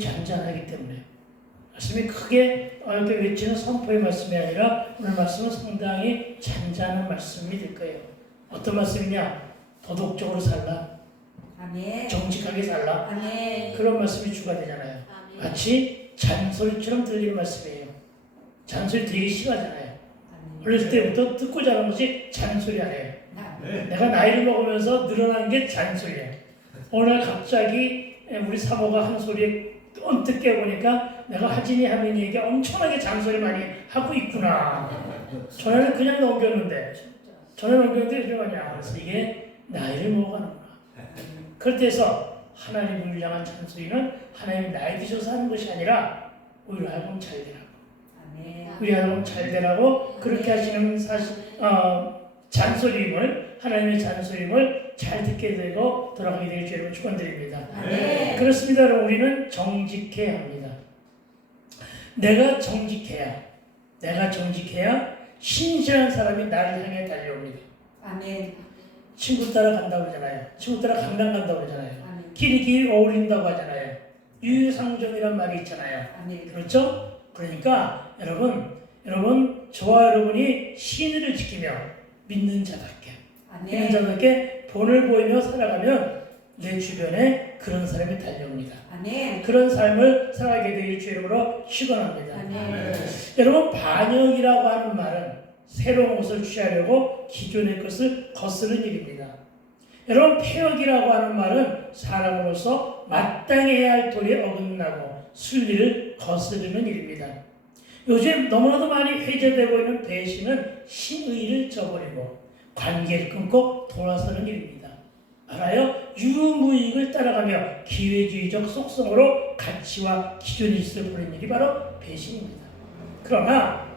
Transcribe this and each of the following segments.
잔잔하기 때문에 말씀이 크게 이렇게 외치는 선포의 말씀이 아니라 오늘 말씀은 상당히 잔잔한 말씀이 될 거예요. 어떤 말씀이냐? 도덕적으로 살라. 아멘. 정직하게 살라. 아멘. 그런 말씀이 주가 되잖아요. 아멘. 마치 잔소리처럼 들리는 말씀이에요. 잔소리 되게 싫어하잖아요. 아멘. 어렸을 때부터 듣고 자란 것이 잔소리 아니에요. 네. 내가 나이를 먹으면서 늘어난 게 잔소리예요. 오늘 갑자기 우리 사모가 한 소리에 언뜻 깨보니까 내가 하진이 하민이에게 엄청나게 잔소리 많이 하고 있구나. 전에는 그냥 넘겼는데 요즘 아니야. 그래서 이게 나이를 먹어가는구나. 그럴 때에서 하나님을 향한 잔소리는 하나님 나이 드셔서 하는 것이 아니라 우리로 하여금 잘 되라고. 아멘. 우리 하여금 잘 되라고 그렇게 하시는 잔소리임을, 하나님의 잔소리임을 잘 듣게 되고 돌아가게 되길 주님을 축원드립니다. 아멘. 그렇습니다. 여러분, 우리는 정직해야 합니다. 내가 정직해야 신실한 사람이 나를 향해 달려옵니다. 아멘. 친구 따라 간다고 하잖아요. 친구 따라 강당 간다고 하잖아요. 아멘. 길이 어울린다고 하잖아요. 유유상종이란 말이 있잖아요. 아멘. 그렇죠? 그러니까 여러분 저와 여러분이 신의를 지키며 믿는 자답게 본을 보이며 살아가면 내 주변에 그런 사람이 달려옵니다. 아멘. 그런 삶을 살아가게 되길 주 이름으로 축원합니다. 아멘. 여러분, 반역이라고 하는 말은 새로운 것을 취하려고 기존의 것을 거스르는 일입니다. 여러분, 폐역이라고 하는 말은 사람으로서 마땅히 해야 할 도리에 어긋나고 순리를 거스르는 일입니다. 요즘 너무나도 많이 회자되고 있는 배신은 신의를 저버리고 관계를 끊고 돌아서는 일입니다. 알아요? 유무익을 따라가며 기회주의적 속성으로 가치와 기존 질서를 버리는 일이 바로 배신입니다. 그러나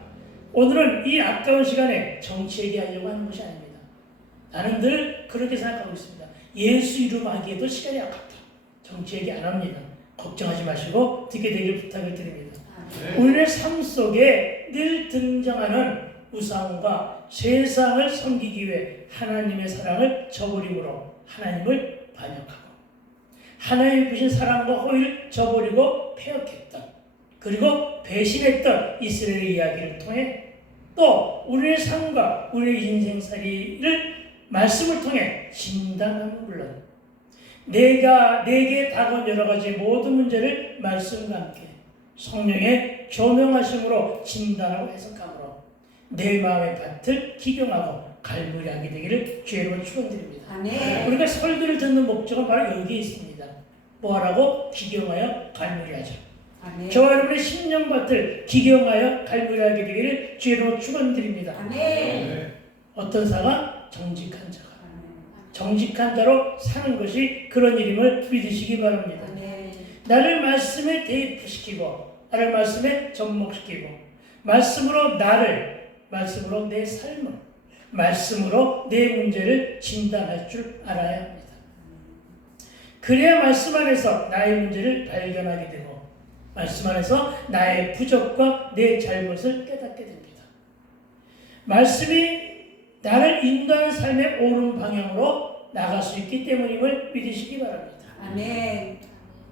오늘은 이 아까운 시간에 정치 얘기하려고 하는 것이 아닙니다. 나는 늘 그렇게 생각하고 있습니다. 예수 이름 하기에도 시간이 아깝다. 정치 얘기 안 합니다. 걱정하지 마시고 듣게 되길 부탁을 드립니다. 우리의 삶 속에 늘 등장하는 우상과 세상을 섬기기 위해 하나님의 사랑을 저버림으로 하나님을 반역하고 하나님이 주신 사랑과 호의를 저버리고 폐역했던, 그리고 배신했던 이스라엘의 이야기를 통해 또 우리의 삶과 우리의 인생살이를 말씀을 통해 진단하는 물론 내게 다가온 여러 가지 모든 문제를 말씀과 함께 성령의 조명하심으로 진단하고 해석함으로 내 마음의 밭을 기경하고 갈무리하게 되기를 주의 이름으로 축원드립니다. 아멘. 우리가 설교를 듣는 목적은 바로 여기에 있습니다. 뭐하라고? 기경하여 갈무리하자. 아멘. 저와 여러분의 심령밭을 기경하여 갈무리하게 되기를 주의 이름으로 축원드립니다. 아멘. 어떤 사가? 정직한 자가. 정직한 자로 사는 것이 그런 일임을 믿으시기 바랍니다. 아멘. 나를 말씀에 대입시키고 나를 말씀에 접목시키고 말씀으로 내 삶을 말씀으로 내 문제를 진단할 줄 알아야 합니다. 그래야 말씀 안에서 나의 문제를 발견하게 되고 말씀 안에서 나의 부족과 내 잘못을 깨닫게 됩니다. 말씀이 나를 인도하는 삶의 옳은 방향으로 나갈 수 있기 때문임을 믿으시기 바랍니다. 아멘.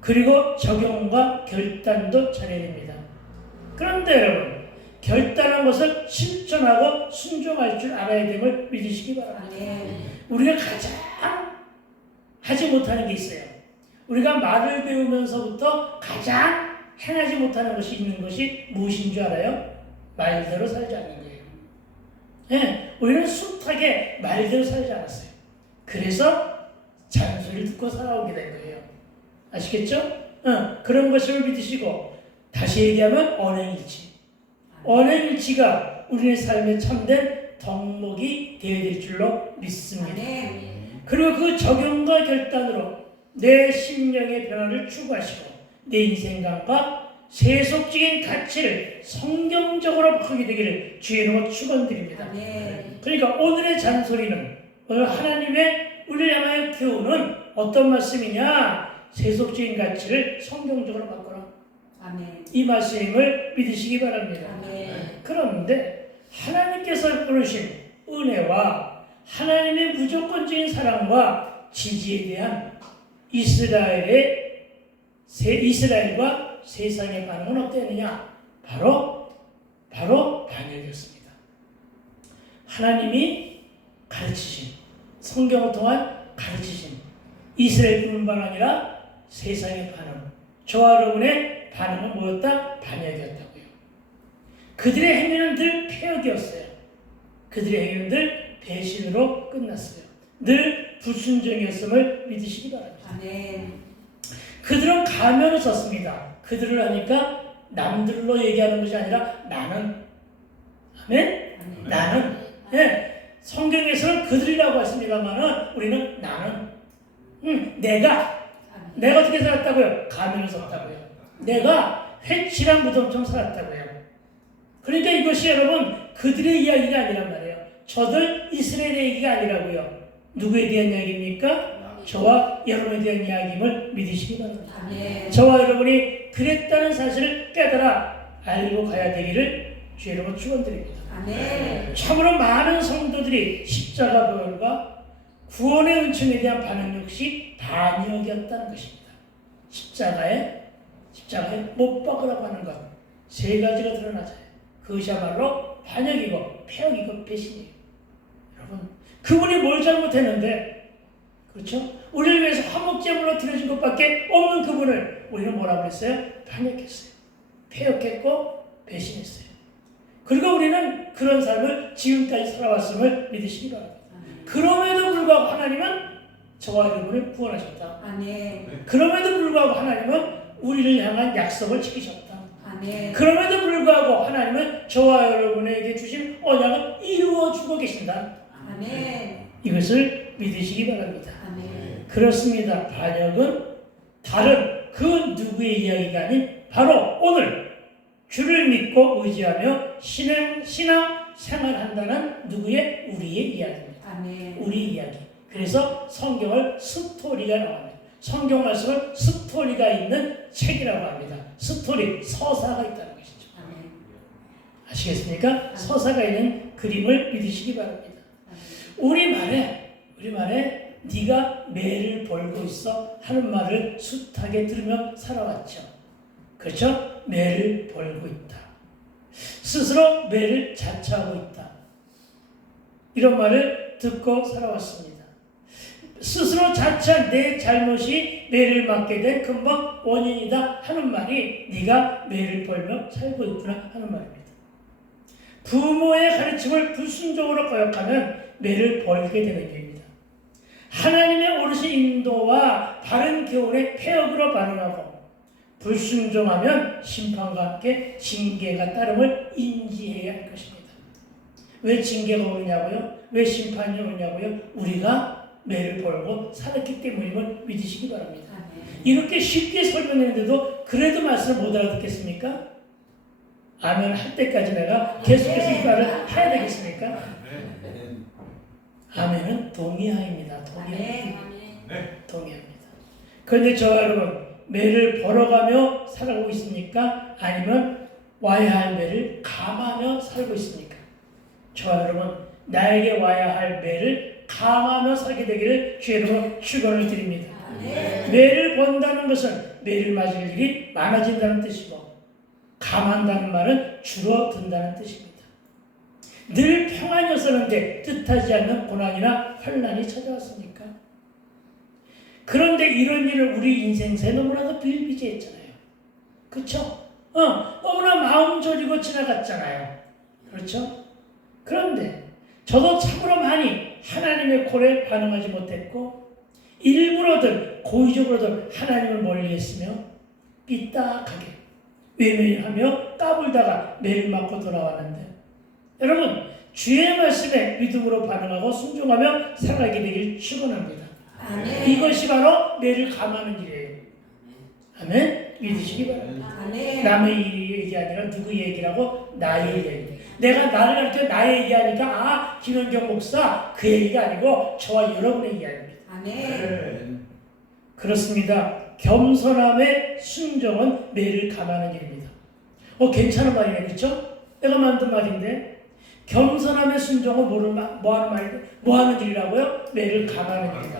그리고 적용과 결단도 잘해야 됩니다. 그런데 여러분, 결단한 것을 실천하고 순종할 줄 알아야 됨을 믿으시기 바랍니다. 아멘. 우리가 가장 하지 못하는 게 있어요. 우리가 말을 배우면서부터 가장 행하지 못하는 것이 있는 것이 무엇인 줄 알아요? 말대로 살지 않는 거예요. 네, 우리는 숱하게 말대로 살지 않았어요. 그래서 잔소리를 듣고 살아오게 된 거예요. 아시겠죠? 그런 것을 믿으시고 다시 얘기하면 언행일치가 우리의 삶에 참된 덕목이 되어야 될 줄로 믿습니다. 아멘. 그리고 그 적용과 결단으로 내 심령의 변화를 추구하시고 내 인생관과 세속적인 가치를 성경적으로 바꾸게 되기를 주의 이름으로 축원드립니다. 아멘. 그러니까 오늘의 잔소리는 오늘 하나님의 우리를 향하여 키우는 어떤 말씀이냐? 세속적인 가치를 성경적으로 바꾸라. 아멘. 이 말씀을 믿으시기 바랍니다. 아멘. 그런데 하나님께서 부르신 은혜와 하나님의 무조건적인 사랑과 지지에 대한 이스라엘의 이스라엘과 세상의 반응은 어땠느냐? 바로 반역이었습니다. 하나님이 가르치신, 성경을 통한 가르치신 이스라엘뿐만 아니라 세상의 반응, 저와 여러분의 반응은 뭐였다? 반역이었다고요. 그들의 행위는 늘 폐역이었어요. 그들의 행위는 늘 배신으로 끝났어요. 늘 불순종이었음을 믿으시기 바랍니다. 아멘. 그들은 가면을 썼습니다. 그들을 하니까 남들로 얘기하는 것이 아니라 나는. 아멘? 아멘. 나는. 예, 성경에서는 그들이라고 했습니다만 우리는 나는. 내가 어떻게 살았다고요? 가면을 썼다고요. 내가 회칠한 무덤처럼 살았다고요. 그러니까 이것이 여러분 그들의 이야기가 아니란 말이에요. 저들 이스라엘의 얘기가 아니라고요. 누구에 대한 이야기입니까? 저와 여러분에 대한 이야기임을 믿으시기 바랍니다. 아멘. 저와 여러분이 그랬다는 사실을 깨달아 알고 가야 되기를 주 여러분 축원드립니다. 아멘. 참으로 많은 성도들이 십자가 부활과 구원의 은총에 대한 반응 역시 반역이었다는 것입니다. 십자가에 못 박으라고 하는 것 세 가지가 드러나잖아요. 그것이야말로 반역이고 폐역이고 배신이에요. 여러분 그분이 뭘 잘못했는데, 그렇죠? 우리를 위해서 화목제물로 드려진 것밖에 없는 그분을 우리는 뭐라고 했어요? 반역했어요. 폐역했고 배신했어요. 그리고 우리는 그런 삶을 지금까지 살아왔음을 믿으시기 바랍니다. 그럼에도 불구하고 하나님은 저와 여러분을 구원하셨다. 아멘. 그럼에도 불구하고 하나님은 우리를 향한 약속을 지키셨다. 아멘. 그럼에도 불구하고 하나님은 저와 여러분에게 주신 언약을 이루어 주고 계신다. 아멘. 이것을 믿으시기 바랍니다. 아멘. 그렇습니다. 반역은 다른 그 누구의 이야기가 아닌 바로 오늘 주를 믿고 의지하며 신앙 생활한다는 누구의? 우리의 이야기입니다. 아멘. 우리 이야기. 그래서 성경을 스토리가 나옵니다. 성경 말씀을 스토리가 있는 책이라고 합니다. 스토리, 서사가 있다는 것이죠. 아멘. 아시겠습니까? 서사가 있는 그림을 믿으시기 바랍니다. 우리말에 네가 매를 벌고 있어 하는 말을 숱하게 들으며 살아왔죠. 그렇죠? 매를 벌고 있다. 스스로 매를 자처하고 있다. 이런 말을 듣고 살아왔습니다. 스스로 자처한 내 잘못이 매를 맞게 된 근본 원인이다 하는 말이 네가 매를 벌며 살고 있구나 하는 말입니다. 부모의 가르침을 불순종으로 거역하면 매를 벌게 되는 것입니다. 하나님의 오르신 인도와 바른 교훈의 폐역으로 반응하고 불순종하면 심판과 함께 징계가 따름을 인지해야 할 것입니다. 왜 징계가 오느냐고요? 왜 심판이 오느냐고요? 우리가 매를 벌고 살았기 때문임을 믿으시기 바랍니다. 아멘. 이렇게 쉽게 설명했는데도 그래도 말씀을 못 알아듣겠습니까? 아멘 할 때까지 내가 계속해서 이 말을 해야 되겠습니까? 아멘은 동의하입니다. 동의합니다. 그런데 저와 여러분 매를 벌어가며 살아가고 있습니까? 아니면 와야 할 매를 감하며 살고 있습니까? 저와 여러분 나에게 와야 할 매를 감하며 살게 되기를 주 여러분 축원을 드립니다. 매를 번다는 것은 매를 맞을 일이 많아진다는 뜻이고 감한다는 말은 줄어든다는 뜻입니다. 늘 평안이었었는데 뜻하지 않는 고난이나 환난이 찾아왔습니까? 그런데 이런 일을 우리 인생사에 너무나도 비일비재했잖아요. 그렇죠? 너무나 마음 졸이고 지나갔잖아요. 그렇죠? 그런데 저도 참으로 많이 하나님의 콜에 반응하지 못했고 일부러든 고의적으로든 하나님을 멀리했으며 삐딱하게 외면하며 까불다가 매를 맞고 돌아왔는데 여러분 주의 말씀에 믿음으로 반응하고 순종하며 살아가게 되길 축원합니다. 아멘. 이것이 바로 매를 감하는 일이에요. 아멘. 믿으시기 바랍니다. 아멘. 남의 얘기 아니라 누구 얘기라고? 나의 얘기. 내가 나를 가르쳐 나의 얘기하니까 김현경 목사 그 얘기가 아니고 저와 여러분의 얘기입니다. 아멘. 그렇습니다. 겸손함의 순종은 매를 감하는 일입니다. 괜찮은 말이네, 그렇죠? 내가 만든 말인데 겸손함의 순종은 뭐 하는 일이라고요? 매를 감하는 일이다.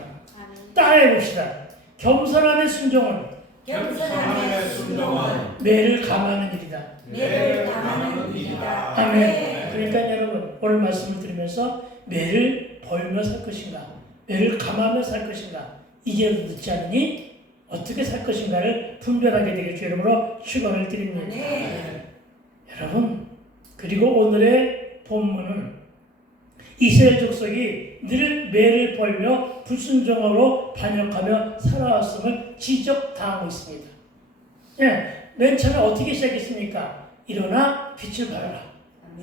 따라해 봅시다. 겸손함의 순종은 겸손함에 순종한 매를 감하는 일이다. 매를 감하는 일이다. 아멘. 그러니까 여러분 오늘 말씀을 들으면서 매를 벌며 살 것인가, 매를 감하며 살 것인가, 이제도 늦지 않으니 어떻게 살 것인가를 분별하게 되길 주 이름으로 축원을 드립니다. 여러분, 그리고 오늘의 본문은 이스라엘 족속이 늘 매를 벌며 불순종으로 반역하며 살아왔음을 지적당하고 있습니다. 예, 맨 처음에 어떻게 시작했습니까? 일어나 빛을 발하라.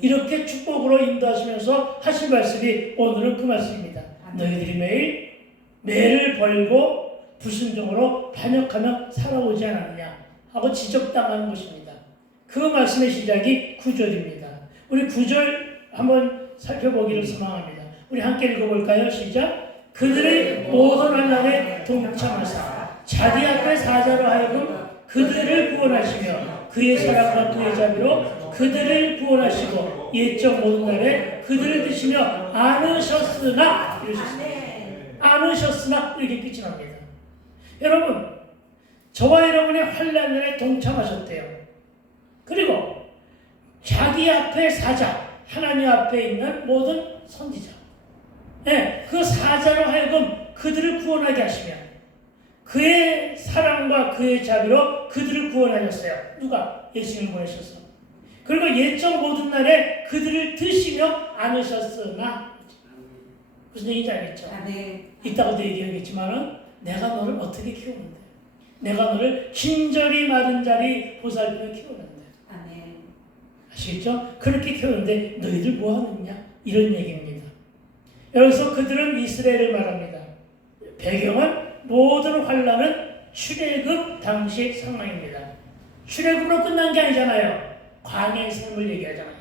이렇게 축복으로 인도하시면서 하신 말씀이 오늘은 그 말씀입니다. 너희들이 매일 매를 벌고 불순종으로 반역하며 살아오지 않았느냐 하고 지적당하는 것입니다. 그 말씀의 시작이 9절입니다. 우리 9절 한번 살펴보기를 소망합니다. 우리 함께 읽어볼까요? 시작. 그들의 모든 환난에 동참하사 자기 앞에 사자로 하여금 그들을 구원하시며 그의 사랑과 그의 자비로 그들을 구원하시고 옛적 모든 날에 그들을 드시며 안으셨으나 이러셨습니다. 안으셨으나 이렇게 끝이 납니다. 여러분, 저와 여러분의 환난에 동참하셨대요. 그리고 자기 앞에 사자, 하나님 앞에 있는 모든 선지자, 네, 그 사자로 하여금 그들을 구원하게 하시며 그의 사랑과 그의 자비로 그들을 구원하셨어요. 누가? 예수님을 보내셔서. 그리고 옛적 모든 날에 그들을 드시며 안으셨으나 무슨 얘기인지 알겠죠? 이따가도 얘기하겠지만은 내가 너를 어떻게 키우는데, 내가 너를 친절히 마른 자리 보살펴 키우는데, 아시겠죠? 그렇게 키우는데 너희들 뭐 하느냐? 이런 얘기입니다. 여기서 그들은 이스라엘을 말합니다. 배경은 모든 환난은 출애굽 당시 상황입니다. 출애굽으로 끝난 게 아니잖아요. 광야의 삶을 얘기하잖아요.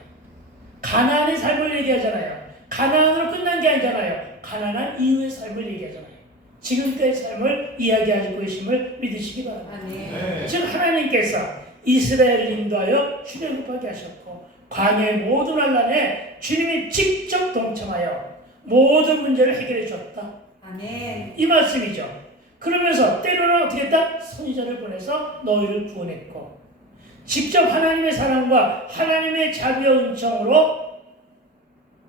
가나안의 삶을 얘기하잖아요. 가나안으로 끝난 게 아니잖아요. 가나안 이후의 삶을 얘기하잖아요. 지금까지의 삶을 이야기하고 계심을 믿으시기 바랍니다. 즉 하나님께서 이스라엘을 인도하여 출애굽하게 하셨고 광야의 모든 환난에 주님이 직접 동참하여 모든 문제를 해결해 주었다. 이 말씀이죠. 그러면서 때로는 어떻게 했다? 선지자를 보내서 너희를 구원했고 직접 하나님의 사랑과 하나님의 자비와 은총으로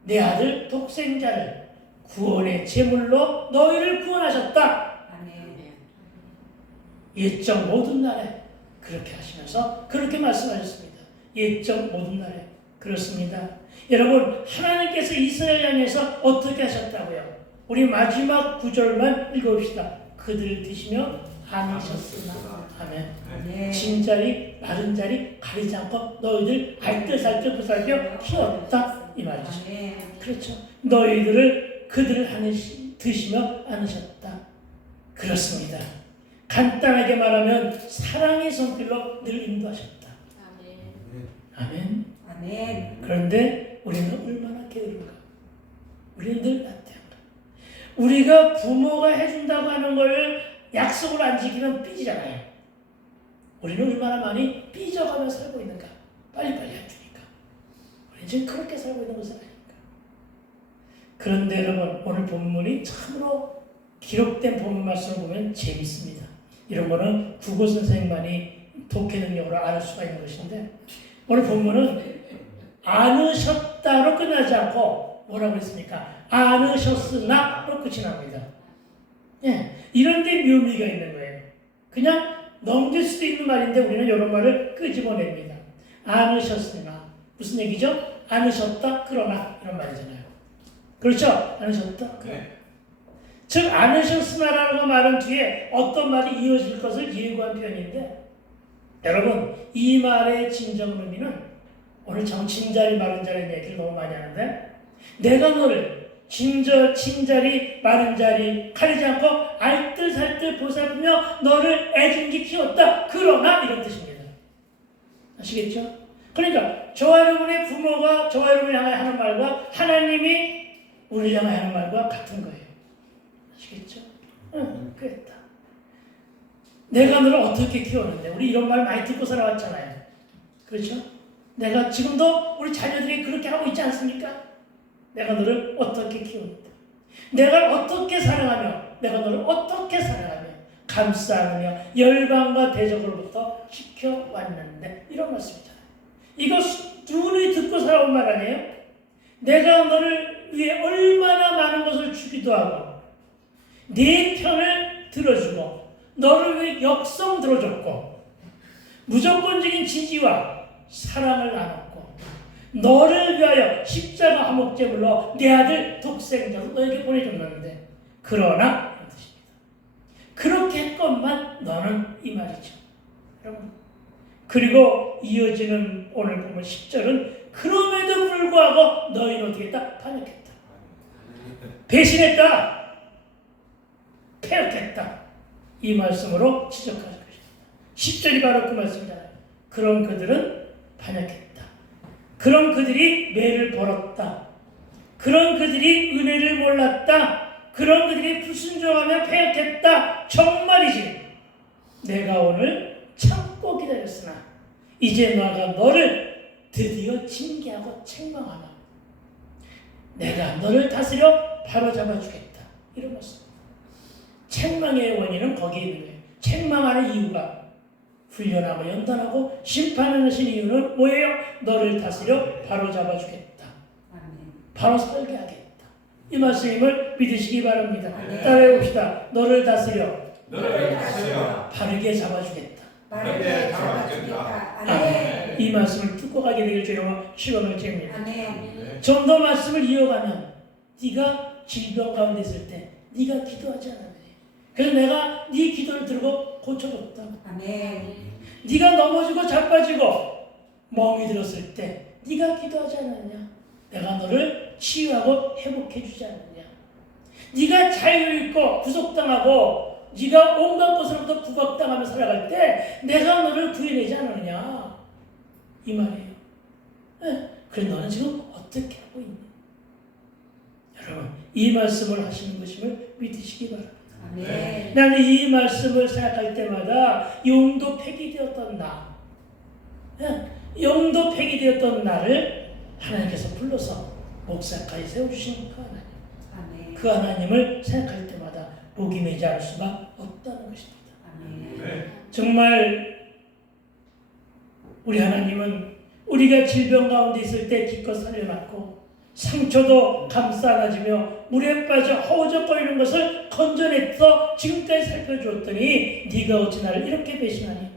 내 아들 독생자를 구원의 제물로 너희를 구원하셨다. 옛적 모든 날에 그렇게 하시면서 그렇게 말씀하셨습니다. 옛적 모든 날에 그렇습니다. 여러분, 하나님께서 이스라엘 향해서 어떻게 하셨다고요? 우리 마지막 구절만 읽어봅시다. 그들을 드시며 안으셨으나. 아멘. 진자리 마른 자리 가리지 않고 너희들 알뜰살뜰 보살펴 키웠다 이 말이죠. 그렇죠. 너희들을 그들을 드시며 안으셨다. 그렇습니다. 간단하게 말하면 사랑의 손길로 늘 인도하셨다. 아멘. 그런데 우리는 얼마나 게으른가? 우리는 늘 나태한가? 우리가 부모가 해준다고 하는 걸 약속을 안 지키면 삐지잖아요. 우리는 얼마나 많이 삐져가며 살고 있는가? 빨리빨리 안 주니까. 우리는 지금 그렇게 살고 있는 것은 아닌가? 그런데 여러분, 오늘 본문이 참으로 기록된 본문 말씀을 보면 재밌습니다. 이런 거는 국어 선생님만이 독해 능력으로 알 수가 있는 것인데 오늘 본문은 안으셨다로 끝나지 않고 뭐라고 했습니까? 안으셨으나로 끝이 납니다. 예, 이런 데 묘미가 있는 거예요. 그냥 넘길 수도 있는 말인데 우리는 이런 말을 끄집어냅니다. 안으셨으나 무슨 얘기죠? 안으셨다 그러나 이런 말이잖아요. 그렇죠? 안으셨다 그러나. 즉 안으셨으나라는 말은 뒤에 어떤 말이 이어질 것을 예고한 표현인데 여러분 이 말의 진정 의미는 오늘 참 진자리 마른 자리 얘기를 너무 많이 하는데 내가 너를 친자리 마른 자리 가리지 않고 알뜰살뜰 보살피며 너를 애진기 키웠다 그러나 이런 뜻입니다. 아시겠죠? 그러니까 저와 여러분의 부모가 저와 여러분을 향해 하는 말과 하나님이 우리를 향해 하는 말과 같은 거예요. 아시겠죠? 응, 그랬다. 내가 너를 어떻게 키웠는데 우리 이런 말 많이 듣고 살아왔잖아요. 그렇죠? 내가 지금도 우리 자녀들이 그렇게 하고 있지 않습니까? 내가 너를 어떻게 키웠는데 내가 어떻게 사랑하며 내가 너를 어떻게 사랑하며 감싸 안으며 열방과 대적으로부터 지켜왔는데, 이런 말씀이잖아요. 이거 누누이 듣고 살아온 말 아니에요? 내가 너를 위해 얼마나 많은 것을 주기도 하고 네 편을 들어주고 너를 위해 역성 들어줬고 무조건적인 지지와 사랑을 나눴고 너를 위하여 십자가 화목제물로 내 아들 독생자도 너에게 보내줬는데, 그러나 이런 뜻입니다. 그렇게 했건만 너는, 이 말이죠. 여러분, 그리고 이어지는 오늘 보면 10절은 그럼에도 불구하고 너희는 어떻게 했다? 반역했다. 배신했다. 패역했다. 이 말씀으로 지적하는 것입니다. 10절이 바로 그 말씀이잖아요. 그럼 그들은 반역했다. 그럼 그들이 매를 벌었다. 그런 그들이 은혜를 몰랐다. 그런 그들이 불순종하며 패역했다. 정말이지. 내가 오늘 참고 기다렸으나 이제 너가 너를 드디어 징계하고 책망하마. 내가 너를 다스려 바로잡아 주겠다. 이런 말씀. 책망의 원인은 거기에 있는 거예요. 책망하는 이유가 훈련하고 연단하고 심판하는 이유는 뭐예요? 너를 다스려 바로잡아 주겠다. 바로 살게 하겠다. 이 말씀을 믿으시기 바랍니다. 따라해 봅시다. 너를 다스려 바르게 잡아주겠다. 바르게 잡아주겠다. 이 말씀을 듣고 가게 되길 주님으로 축원을 드립니다. 아멘. 좀 더 말씀을 이어가면 네가 질병 가운데 있을 때 네가 기도하지 않았느냐. 그래서 내가 네 기도를 들고 고쳐줬다. 아멘. 네가 넘어지고 자빠지고 멍이 들었을 때 네가 기도하지 않았느냐. 내가 너를 치유하고 회복해 주지 않느냐. 네가 자유 잃고 구속당하고 네가 온갖 것으로부터 구박당하며 살아갈 때 내가 너를 구해내지 않느냐. 이 말이에요. 그래 너는 지금 어떻게 하고 있니? 여러분, 이 말씀을 하시는 것임을 믿으시기 바랍니다. 아멘. 나는 이 말씀을 생각할 때마다 영도 폐기되었던 나, 영도 폐기되었던 나를 하나님께서 불러서 목사까지 세워주신 그 하나님, 아멘. 그 하나님을 생각할 때마다 복이 매지 않을 수가 없다는 것입니다. 아멘. 정말 우리 하나님은 우리가 질병 가운데 있을 때 기껏 살려놨고 상처도 감싸 안아주며 물에 빠져 허우적거리는 것을 건져내서 지금까지 살펴주었더니 네가 어찌 나를 이렇게 배신하니?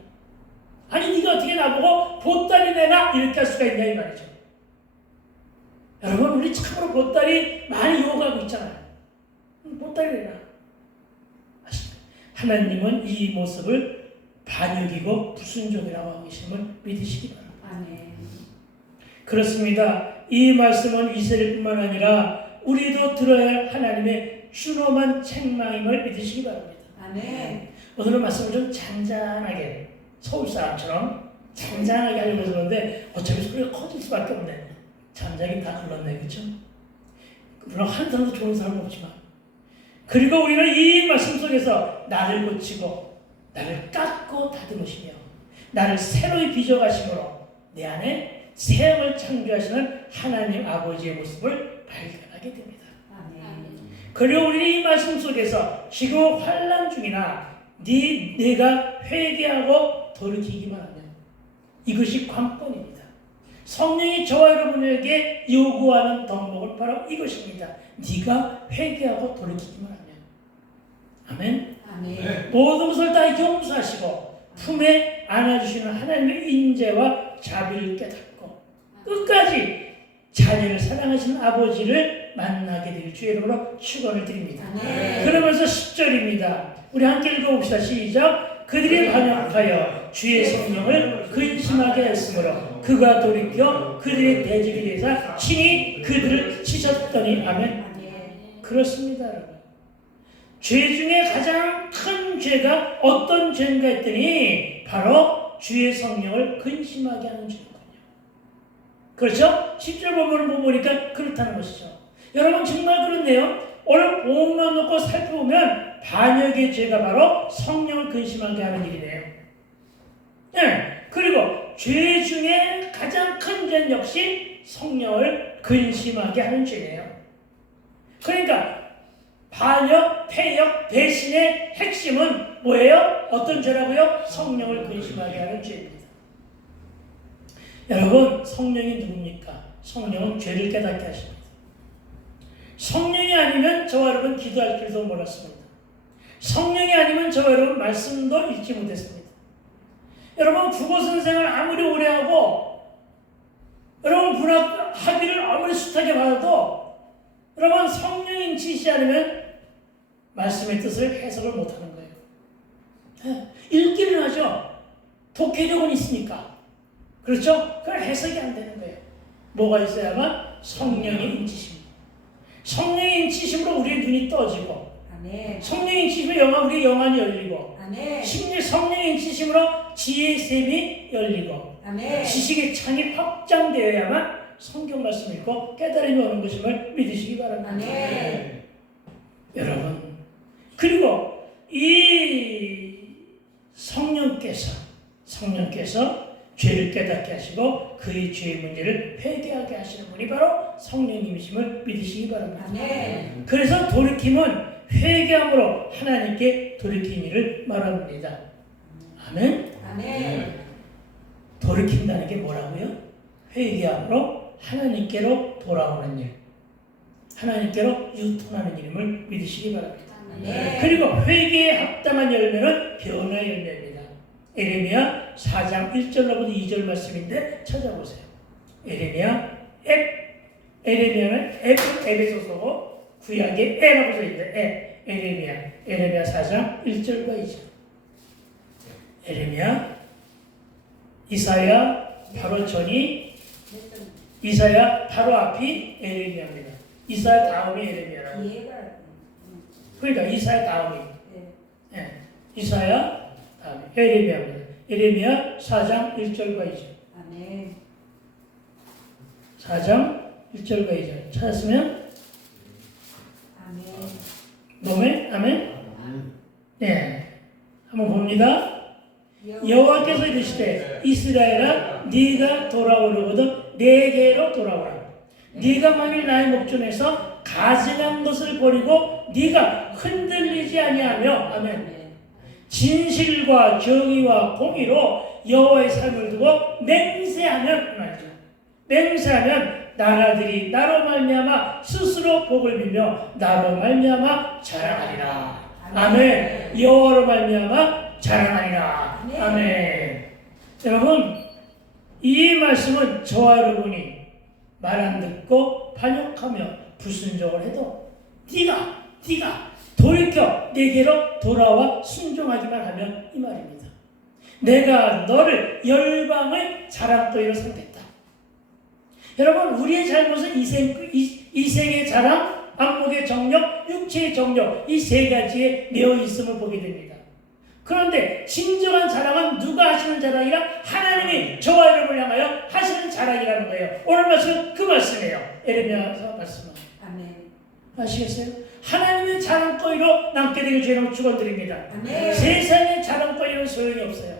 아니 네가 어떻게 나보고 보따리 내놔? 이렇게 할 수가 있냐 이 말이죠. 여러분, 우리 참으로 보따리 많이 요구하고 있잖아요. 보따리 내놔. 하나님은 이 모습을 반역이고 불순종이라고 하고 계심을 믿으시기 바랍니다. 아멘. 그렇습니다. 이 말씀은 이스라엘뿐만 아니라 우리도 들어야 할 하나님의 준엄한 책망임을 믿으시기 바랍니다. 아멘. 오늘은 말씀을 좀 잔잔하게, 서울 사람처럼 잔잔하게 하려고 그러는데 어차피 소리가 커질 수밖에 없네. 잠자긴 다 글렀네, 그렇죠? 물론 한 사람도 좋은 사람은 없지만, 그리고 우리는 이 말씀 속에서 나를 고치고 나를 깎고 다듬으시며 나를 새로이 빚어가심으로 내 안에 새함을 창조하시는 하나님 아버지의 모습을 발견하게 됩니다. 아멘. 그리고 우리는 이 말씀 속에서 지금 환난 중이나 내가 회개하고 돌이키기만 하면 이것이 관건입니다. 성령이 저와 여러분에게 요구하는 덕목은 바로 이것입니다. 네가 회개하고 돌이키기만 하면. 아멘. 아멘. 모든 것을 다 용서하시고 품에 안아주시는 하나님의 인재와 자비를 깨닫고 끝까지 자녀를 사랑하시는 아버지를 만나게 될 주의 이름으로 축원을 드립니다. 아멘. 그러면서 10절입니다. 우리 함께 읽어봅시다. 시작. 그들이 반역하여 주의 성령을 근심하게 했으므로 그가 돌이켜 그들의 대적에 대해서 친히 그들을 치셨더니. 아멘. 아멘. 그렇습니다, 여러분. 죄 중에 가장 큰 죄가 어떤 죄인가 했더니 바로 주의 성령을 근심하게 하는 죄거든요. 그렇죠? 10절 본문을 보니까 그렇다는 것이죠. 여러분, 정말 그렇네요. 오늘 본문만 놓고 살펴보면 반역의 죄가 바로 성령을 근심하게 하는 일이네요. 그리고 죄 중에 가장 큰 죄는 역시 성령을 근심하게 하는 죄네요. 그러니까 반역, 패역, 배신의 핵심은 뭐예요? 어떤 죄라고요? 성령을 근심하게 하는 죄입니다. 여러분, 성령이 누굽니까? 성령은 죄를 깨닫게 하십니다. 성령이 아니면 저와 여러분 기도할 줄도 몰랐습니다. 성령이 아니면 저와 여러분 말씀도 읽지 못했습니다. 여러분 국어 선생을 아무리 오래 하고 여러분 문학 학위를 아무리 숱하게 받아도 여러분 성령이 지시지 않으면 말씀의 뜻을 해석을 못하는 거예요. 읽기는 하죠. 독해력은 있으니까. 그렇죠? 그건 해석이 안 되는 거예요. 뭐가 있어야만? 성령의 인치심입니다. 성령의 인치심으로 우리의 눈이 떠지고 아멘. 성령의 인치심으로 우리의 영안이 열리고 아멘. 심지어 성령의 인치심으로 지혜의 샘이 열리고 아멘. 지식의 창이 확장되어야만 성경 말씀 읽고 깨달음이 오는 것임을 믿으시기 바랍니다. 아멘. 여러분, 그리고 이 성령께서 죄를 깨닫게 하시고 그의 죄의 문제를 회개하게 하시는 분이 바로 성령님이심을 믿으시기 바랍니다. 아멘. 그래서 돌이킴은 회개함으로 하나님께 돌이킨 일을 말합니다. 아멘. 아멘. 돌이킨다는 게 뭐라고요? 회개함으로 하나님께로 돌아오는 일, 하나님께로 유통하는 일임을 믿으시기 바랍니다. 아멘. 그리고 회개에 합당한 열매는 변화의 열매입니다. 에레미야 4장 1절로부터 2절 말씀인데 찾아보세요. 에레미야는 에베소서고 구약에 에라고 써있는데 에레미야 4장 1절과 2절. 에레미야 이사야 바로 전이 이사야 바로 앞이 에레미야입니다. 이사야 다음이 에레미야라고. 이해가. 그러니까 이사야 다음이 네. 이사야 다음이 에레미야입니다. 에레미야 4장 1절과 2절. 아멘. 4장 1절과 2절 찾았으면 아멘. 노멘 아멘. 네, 한번 봅니다. 여호와께서 이르시되 이스라엘아 네가 돌아오려거든 내게로 돌아오라. 네가 만일 나의 목전에서 가증한 것을 버리고 네가 흔들리지 아니하며 아멘. 진실과 정의와 공의로 여호와의 삶을 두고 맹세하면 말이죠. 맹세하면 나라들이 나로 말미암아 스스로 복을 빌며 나로 말미암아 자랑하리라. 아멘. 여호와로 말미암아 자랑하리라. 아멘. 여러분, 이 말씀은 저와 여러분이 말 안 듣고 반역하며 불순종을 해도 네가 돌이켜 내게로 돌아와 순종하기만 하면 이 말입니다. 내가 너를 열방의 자랑거리로 삼겠다. 여러분, 우리의 잘못은 이생의 자랑, 안목의 정력, 육체의 정력 이 세 가지에 매여 있음을 보게 됩니다. 그런데 진정한 자랑은 누가 하시는 자랑이라? 하나님이 저와 여러분을 향하여 하시는 자랑이라는 거예요. 오늘 말씀은 그 말씀이에요. 에레미야서 말씀은. 아멘. 아시겠어요? 하나님의 자랑거리로 남게 되길 주님으로 축원드립니다. 아멘. 세상의 자랑거리는 소용이 없어요.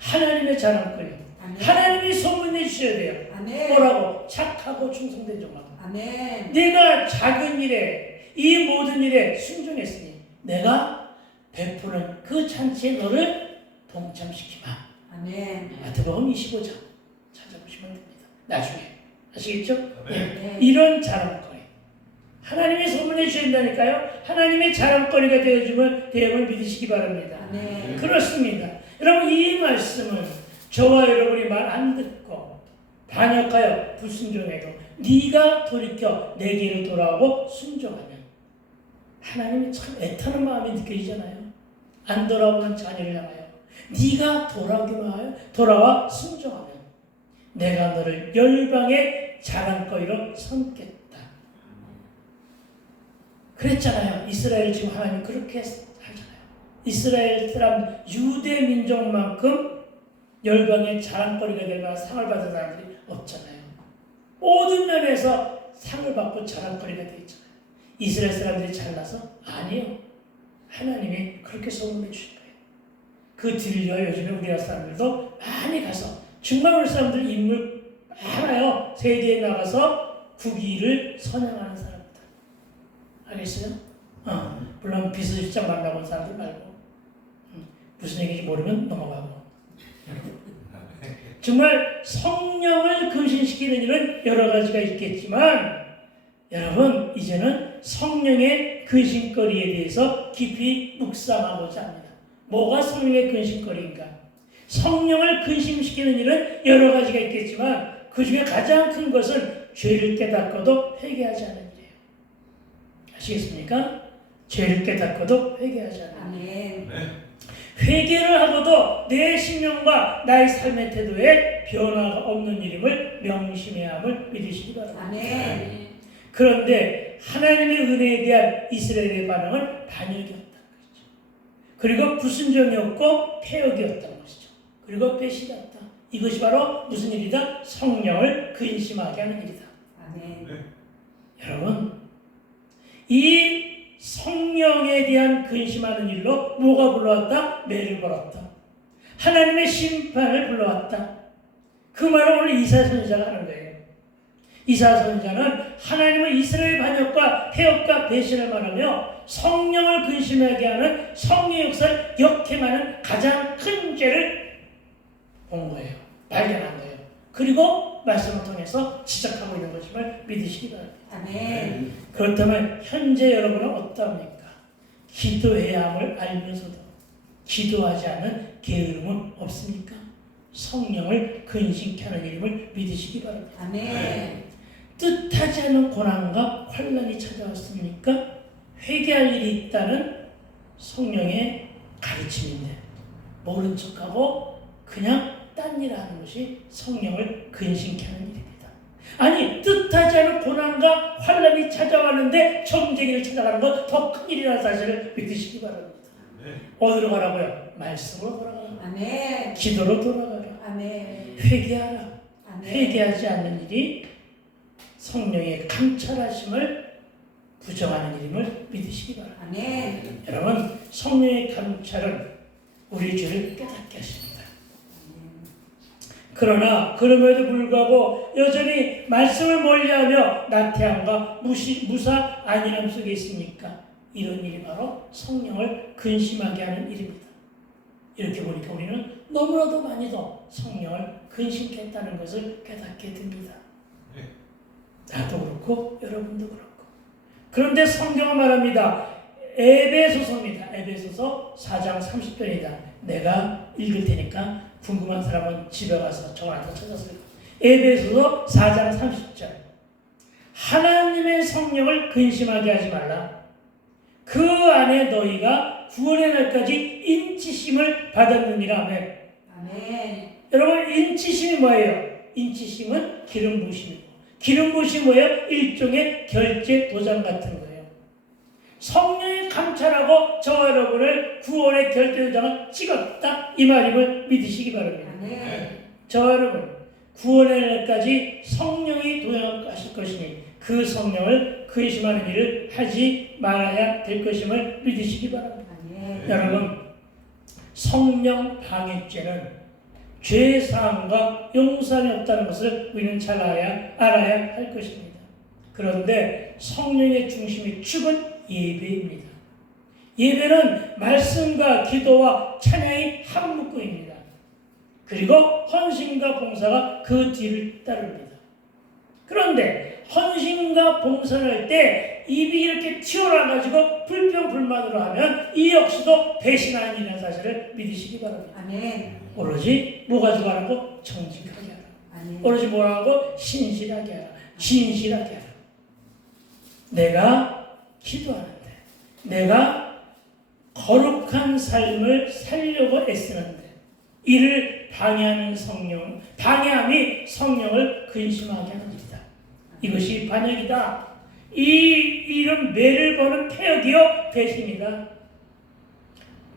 하나님의 자랑거리. 아멘. 하나님이 소문내 주셔야 돼요. 아멘. 뭐라고? 착하고 충성된 종만. 아멘. 내가 작은 일에 이 모든 일에 순종했으니 내가 베푸는 그 잔치에 너를 동참시키마. 아멘. 마태복음 25장 찾아보시면 됩니다. 나중에. 아시겠죠? 네. 이런 자랑거리. 하나님이 소문해 주신다니까요. 하나님의 자랑거리가 되어주면 대응을 믿으시기 바랍니다. 아멘. 그렇습니다. 여러분, 이 말씀은 저와 여러분이 말 안 듣고 반역하여 불순종해도 네가 돌이켜 내게로 돌아오고 순종하면 하나님이 참 애타는 마음이 느껴지잖아요. 안 돌아오는 자녀를 향하여 네가 돌아오기만 하여 돌아와 순종하면 내가 너를 열방의 자랑거리로 삼겠다. 그랬잖아요. 이스라엘 지금 하나님 그렇게 살잖아요. 이스라엘 사람 유대 민족만큼 열방의 자랑거리가 될 만한 상을 받은 사람들이 없잖아요. 모든 면에서 상을 받고 자랑거리가 되어 있잖아요. 이스라엘 사람들이 잘나서? 아니요. 하나님이 그렇게 소문해 주신 거예요. 그 뒤를 요즘에 우리나라 사람들도 많이 가서 정말 우리 사람들 인물 많아요. 세계에 나가서 국위를 선양하는 사람들. 알겠어요? 물론 비서실장 만나고 온 사람들 말고 무슨 얘기인지 모르면 넘어가고. 정말 성령을 근신시키는 일은 여러 가지가 있겠지만 여러분 이제는 성령의 근신거리에 대해서 깊이 묵상하고자 합니다. 뭐가 성령의 근신거리인가? 성령을 근심시키는 일은 여러 가지가 있겠지만 그 중에 가장 큰 것은 죄를 깨닫고도 회개하지 않는 일이에요. 아시겠습니까? 죄를 깨닫고도 회개하지 않는 일. 아멘. 회개를 하고도 내 심령과 나의 삶의 태도에 변화가 없는 일임을 명심해야 함을 믿으시기 바랍니다. 아멘. 그런데 하나님의 은혜에 대한 이스라엘의 반응은 반역이었다는 것이죠. 그리고 불순종이었고 폐역이었다는 것이죠. 그리고 배신이었다. 이것이 바로 무슨 일이다? 성령을 근심하게 하는 일이다. 아멘. 여러분, 이 성령에 대한 근심하는 일로 뭐가 불러왔다? 매를 벌었다. 하나님의 심판을 불러왔다. 그 말을 오늘 이사야 선지자가 하는 거예요. 이사야 선지자는 하나님은 이스라엘 반역과 폐역과 배신을 말하며 성령을 근심하게 하는 성령 역사를 역행하는 가장 큰 죄를 본 거예요. 발견한 거예요. 그리고 말씀을 통해서 지적하고 있는 것임을 믿으시기 바랍니다. 아멘. 그렇다면 현재 여러분은 어떠합니까? 기도해야 함을 알면서도 기도하지 않는 게으름은 없습니까? 성령을 근심케 하는 이름을 믿으시기 바랍니다. 아멘. 뜻하지 않은 고난과 환난이 찾아왔습니까? 회개할 일이 있다는 성령의 가르침인데 모른 척하고 그냥 딴 일 하는 것이 성령을 근심케 하는 일입니다. 아니 뜻하지 않은 고난과 환난이 찾아왔는데 정죄기를 찾아가는 건 더 큰 일이라는 사실을 믿으시기 바랍니다. 어디로 가라고요? 말씀으로 돌아가라. 아멘. 기도로 돌아가라. 아멘. 회개하라. 아멘. 회개하지 않는 일이 성령의 감찰하심을 부정하는 일임을 믿으시기 바랍니다. 아멘. 여러분 성령의 감찰은 우리 죄를 깨닫게 하십니다. 그러나 그럼에도 불구하고 여전히 말씀을 멀리하며 나태함과 무사 안일함 속에 있습니까? 이런 일이 바로 성령을 근심하게 하는 일입니다. 이렇게 보니까 우리는 너무나도 많이도 성령을 근심케 했다는 것을 깨닫게 됩니다. 나도 그렇고 여러분도 그렇고. 그런데 성경은 말합니다. 에베소서입니다. 에베소서 4장 30절이다. 내가 읽을 테니까 궁금한 사람은 집에 가서 저한테 찾았을 거예요. 에베소서 4장 30절. 하나님의 성령을 근심하게 하지 말라. 그 안에 너희가 구원의 날까지 인치심을 받았느니라. 아멘. 아멘. 여러분 인치심이 뭐예요? 인치심은 기름 부으심이고 기름 부으심이 뭐예요? 일종의 결제 도장 같은 거예요. 성령이 감찰하고 저와 여러분을 구원의 결제 도장을 찍었다 이 말임을 믿으시기 바랍니다. 아멘. 저와 여러분 구원의 날까지 성령이 도장하실 것이니 그 성령을 근심하는 일을 하지 말아야 될 것임을 믿으시기 바랍니다. 아멘. 여러분 성령 방해죄는 죄사함과 용서함이 없다는 것을 우리는 잘 알아야 할 것입니다. 그런데 성령의 중심의 축은 예배입니다. 예배는 말씀과 기도와 찬양이 한 묶음입니다. 그리고 헌신과 봉사가 그 뒤를 따릅니다. 그런데 헌신과 봉사를 할 때 입이 이렇게 튀어나와가지고 불평불만으로 하면 이 역시도 배신하는 일이라는 사실을 믿으시기 바랍니다. 아멘. 오로지 뭐 가지고 하라고? 정직하게 하라. 아멘. 오로지 뭐라고? 신실하게 하라. 진실하게 하라. 내가 기도하는데 내가 거룩한 삶을 살려고 애쓰는데 이를 방해하는 방해함이 성령을 근심하게 하는 일이다. 이것이 반역이다. 이런 매를 버는 폐역이요 배신이다.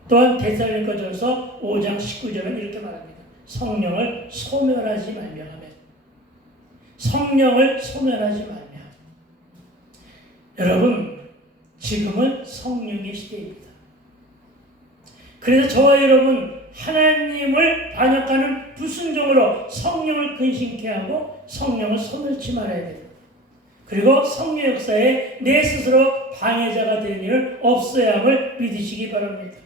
또한 데살로니가전서 5장 19절은 이렇게 말합니다. 성령을 소멸하지 말며 하며 성령을 소멸하지 말며 여러분 지금은 성령의 시대입니다. 그래서 저와 여러분 하나님을 반역하는 불순종으로 성령을 근심케 하고 성령을 소멸치 말아야 됩니다. 그리고 성령 역사에 내 스스로 방해자가 되는 일은 없어야 함을 믿으시기 바랍니다.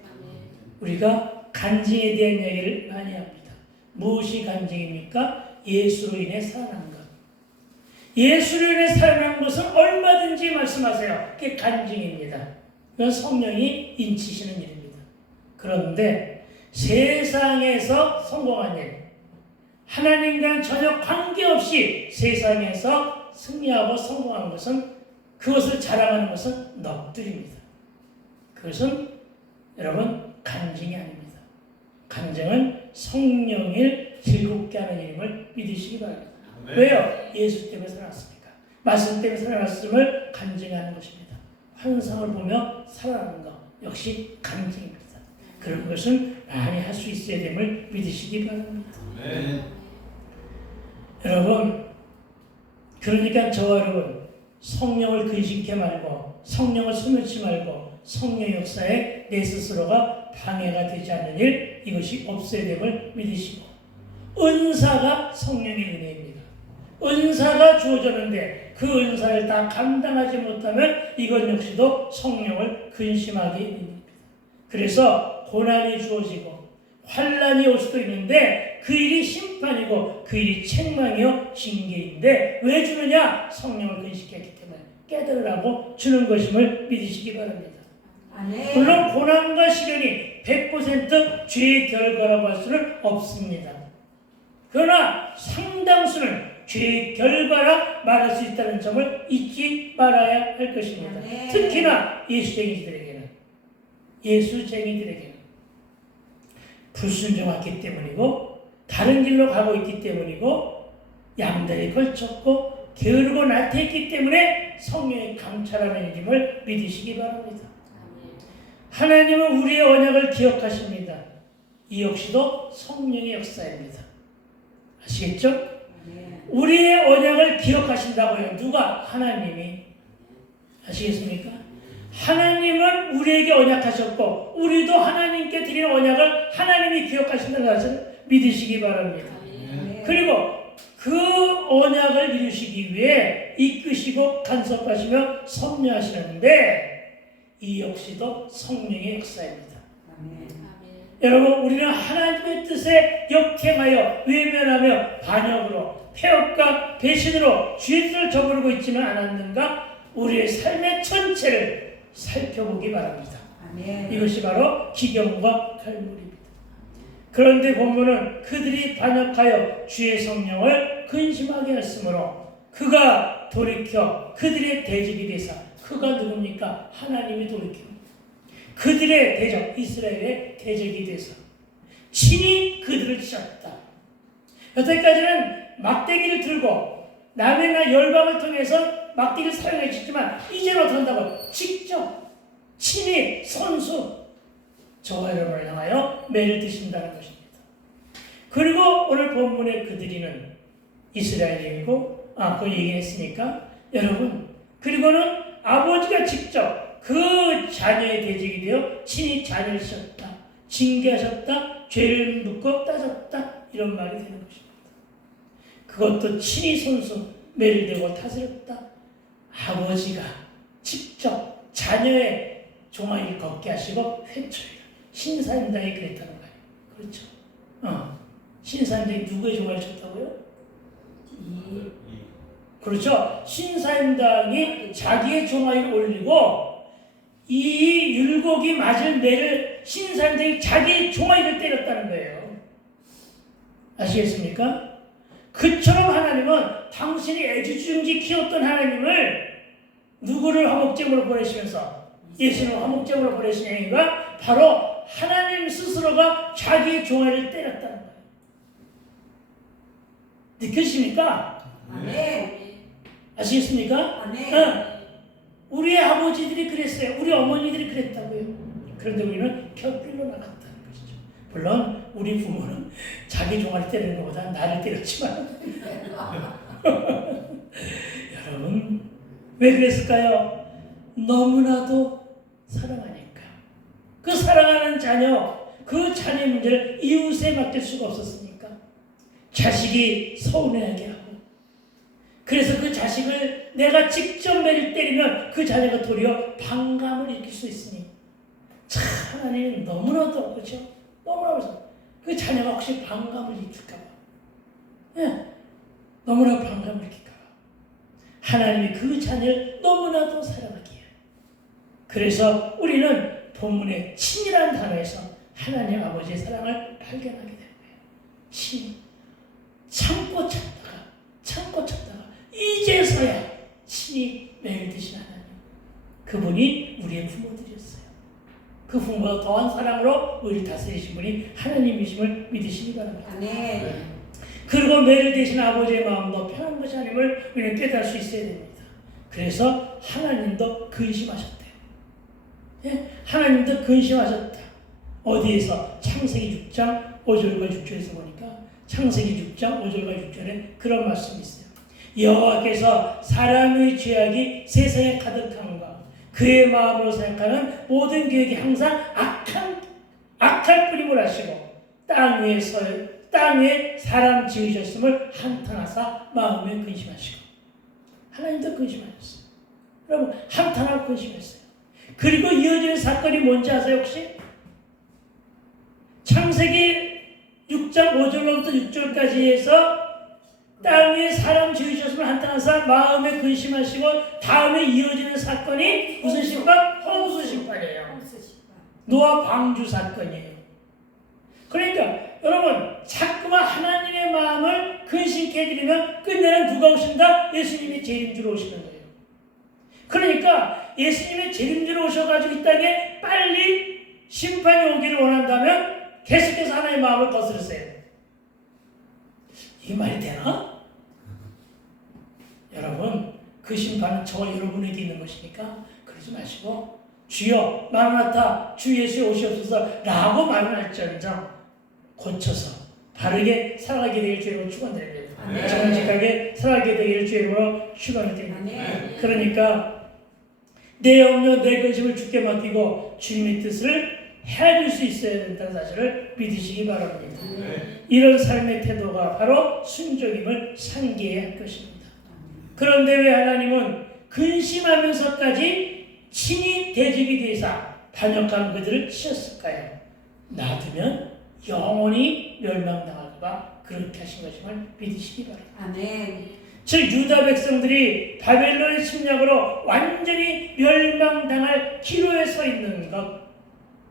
우리가 간증에 대한 이야기를 많이 합니다. 무엇이 간증입니까? 예수로 인해 살아난 것. 예수로 인해 살아난 것은 얼마든지 말씀하세요. 그게 간증입니다. 그건 성령이 인치시는 일입니다. 그런데 세상에서 성공한 일, 하나님과는 전혀 관계없이 세상에서 승리하고 성공한 것은, 그것을 자랑하는 것은 넋두리입니다. 그것은 여러분 간증이 아닙니다. 간증은 성령을 즐겁게 하는 일임을 믿으시기 바랍니다. 왜요? 예수 때문에 살아났으니까. 말씀 때문에 살아났음을 간증하는 것입니다. 환상을 보며 살아나는 것 역시 간증입니다. 그런 것은 많이 할 수 있어야 됨을 믿으시기 바랍니다. 여러분, 그러니까 저와 여러분, 성령을 근심케 말고 성령을 소멸치 말고 성령 역사에 내 스스로가 방해가 되지 않는 일, 이것이 없어야 됨을 믿으시고, 은사가 성령의 은혜입니다. 은사가 주어졌는데 그 은사를 다 감당하지 못하면 이것 역시도 성령을 근심하게 됩니다. 그래서 고난이 주어지고 환난이 올 수도 있는데 그 일이 심판이고 그 일이 책망이요 징계인데 왜 주느냐? 성령을 근심했기 때문에 깨달으라고 주는 것임을 믿으시기 바랍니다. 아멘. 물론 고난과 시련이 100% 죄의 결과라고 할 수는 없습니다. 그러나 상당수는 죄의 결과라 말할 수 있다는 점을 잊지 말아야 할 것입니다. 네. 특히나 예수쟁이들에게는 불순종했기 때문이고 다른 길로 가고 있기 때문이고 양다리 걸쳤고 게으르고 나태했기 때문에 성령이 강철하는 일임을 믿으시기 바랍니다. 하나님은 우리의 언약을 기억하십니다. 이 역시도 성령의 역사입니다. 아시겠죠? 우리의 언약을 기억하신다고요. 누가? 하나님이. 아시겠습니까? 하나님은 우리에게 언약하셨고 우리도 하나님께 드리는 언약을 하나님이 기억하신다는 것을 믿으시기 바랍니다. 그리고 그 언약을 이루시기 위해 이끄시고 간섭하시며 섭리하시는데 이 역시도 성령의 역사입니다. 여러분, 우리는 하나님의 뜻에 역행하여 외면하며 반역으로 폐업과 배신으로 주의 뜻을 저버리고 있지는 않았는가? 우리의 삶의 전체를 살펴보기 바랍니다. 아멘. 이것이 바로 기경과 갈무리입니다. 그런데 보면은 그들이 반역하여 주의 성령을 근심하게 했으므로 그가 돌이켜 그들의 대적이 되사, 그가 누굽니까? 하나님이 돌이켜 그들의 대적, 이스라엘의 대적이 되사 친히 그들을 치셨다. 여태까지는 막대기를 들고 남이나 열방을 통해서 막대기를 사용해 주지만 이제는 어떻게 한다고? 직접 친히 선수 저와 여러분을 향하여 매를 드신다는 것입니다. 그리고 오늘 본문의 그들이는 이스라엘이고 그 얘기했으니까 여러분, 그리고는 아버지가 직접 그 자녀의 대적이 되어 친히 자녀를 쳤다, 징계하셨다, 죄를 묻고 따졌다, 이런 말이 되는 것입니다. 그것도 친히 손수 매를 대고 다스렸다. 아버지가 직접 자녀의 종아리를 걷게 하시고 회초리를, 신사임당이 그랬다는 거예요. 그렇죠? 신사임당이 누구의 종아리를 쳤다고요? 그렇죠? 신사임당이 자기의 종아리를 올리고 이 율곡이 맞을 매를 신사임당이 자기 종아리를 때렸다는 거예요. 아시겠습니까? 그처럼 하나님은 당신이 애지중지 키웠던 하나님을 누구를 화목제물로 보내시면서 예수님을 화목제물로 보내신 행위가 바로 하나님 스스로가 자기의 종아리를 때렸다는 거예요. 느끼십니까? 아멘. 아시겠습니까? 아멘. 우리의 아버지들이 그랬어요. 우리 어머니들이 그랬다고요. 그런데 우리는 곁길로 나갔다는 것이죠. 물론 우리 부모는 자기 종아리 때리는 것보다 나를 때렸지만 여러분, 왜 그랬을까요? 너무나도 사랑하니까. 그 사랑하는 자녀, 그 자녀의 문제를 이웃에 맡길 수가 없었으니까 자식이 서운해하게 하고 그래서 그 자식을 내가 직접 매를 때리면 그 자녀가 도리어 반감을 일으킬 수 있으니 참 하나님은 너무나도 그렇죠? 너무나도 그 자녀가 혹시 반감을 일으킬까봐 너무나 반감을 일으킬까봐 하나님이 그 자녀를 너무나도 사랑하기에 그래서 우리는 본문의 친이라는 단어에서 하나님 아버지의 사랑을 발견하게 되는 거예요. 친. 참고 찾다가 이제서야 친히 매일 드신 하나님 그분이 우리의 부모들이었어요. 그 부모가 더한 사랑으로 우리를 다스리신 분이 하나님이심을 믿으시기 바랍니다. 아멘. 그리고 매일 되신 아버지의 마음도 편한 것이 아님을 우리는 깨달을 수 있어야 됩니다. 그래서 하나님도 근심하셨대요. 하나님도 근심하셨다. 어디에서? 창세기 6장 5절과 6절에서 보니까 창세기 6장 5절과 6절에 그런 말씀이 있어요. 여호와께서 사람의 죄악이 세상에 가득함과 그의 마음으로 생각하는 모든 계획이 항상 악할 뿐임을 아시고 땅 위에 사람 지으셨음을 한탄하사 마음에 근심하시고 하나님도 근심하셨어요. 여러분 한탄하고 근심했어요. 그리고 이어지는 사건이 뭔지 아세요 혹시? 창세기 6장 5절로부터 6절까지 해서 땅 위에 사람 지으셨음을 한탄하사 마음에 근심하시고 다음에 이어지는 사건이 무슨 심판? 홍수 심판이에요. 노아 방주 사건이에요. 그러니까 여러분 자꾸만 하나님의 마음을 근심케 해드리면 끝내는 누가 오신다? 예수님이 재림주로 오시는 거예요. 그러니까 예수님의 재림주로 오셔가지고 이 땅에 빨리 심판이 오기를 원한다면 계속해서 하나님의 마음을 거스르세요. 이 말이 되나? 여러분 그 심판은 저와 여러분에게 있는 것이니까 그러지 마시고 주여 마라나타 주 예수의 오시옵소서 라고 말을 할지언정 고쳐서 바르게 살아가게 되길 주님으로 축원드립니다. 정직하게 살아가게 되기를 주님으로 축원드립니다. 그러니까 내 염려 내 근심을 주께 맡기고 주님의 뜻을 헤아릴 수 있어야 된다는 사실을 믿으시기 바랍니다. 이런 삶의 태도가 바로 순종임을 상기해야 할 것입니다. 그런데 왜 하나님은 근심하면서까지 친히 대적이 되사 반역한 그들을 치셨을까요? 놔두면 영원히 멸망당할까 그렇게 하신 것임을 믿으시기 바랍니다. 아멘. 즉 유다 백성들이 바벨론의 침략으로 완전히 멸망당할 기로에 서 있는 것